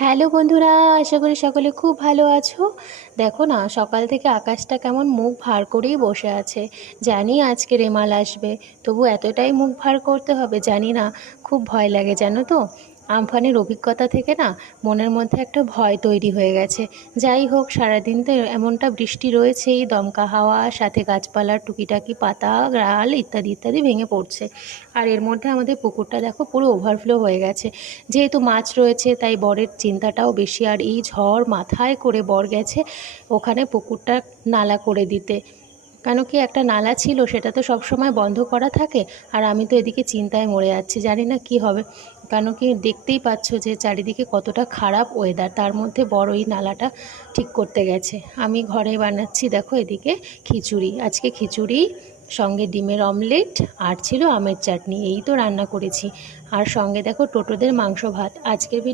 Hello বন্ধুরা, আশা করি সকলে খুব ভালো আছো। দেখো না, সকাল থেকে আকাশটা কেমন মুখ ভার করেই বসে আছে। জানি আজকে রেমাল আসবে, তবু এতটাই মুখ ভার করতে হবে জানি না। খুব ভয় লাগে জানো তো। আমফানের অভিজ্ঞতা থেকে না মনের মধ্যে একটা ভয় তৈরি হয়ে গেছে। যাই হোক, সারাদিন তো এমনটা বৃষ্টি রয়েছেই, দমকা হাওয়া, সাথে গাছপালার টুকিটাকি পাতা, ডাল ইত্যাদি ইত্যাদি ভেঙে পড়ছে। আর এর মধ্যে আমাদের পুকুরটা দেখো পুরো ওভারফ্লো হয়ে গেছে। যেহেতু মাছ রয়েছে তাই বরের চিন্তাটাও বেশি। আর এই ঝড় মাথায় করে বর গেছে ওখানে পুকুরটা নালা করে দিতে। কেন কি, একটা নালা ছিল সেটা তো সব সময় বন্ধ করা থাকে। আর আমি তো এদিকে চিন্তায় মরে যাচ্ছি, জানি না কি হবে। কেন কি, দেখতেই পাচ্ছ যে চারিদিকে কতটা খারাপ ওয়েদার, তার মধ্যে বড় এই নালাটা ঠিক করতে গেছে। আমি ঘরে বানাচ্ছি দেখো এদিকে খিচুড়ি। আজকে খিচুড়ি, সঙ্গে ডিমের অমলেট, আর ছিল আমের চাটনি, এই তো রান্না করেছি। আর সঙ্গে দেখো টোটোদের মাংস ভাত। আজকের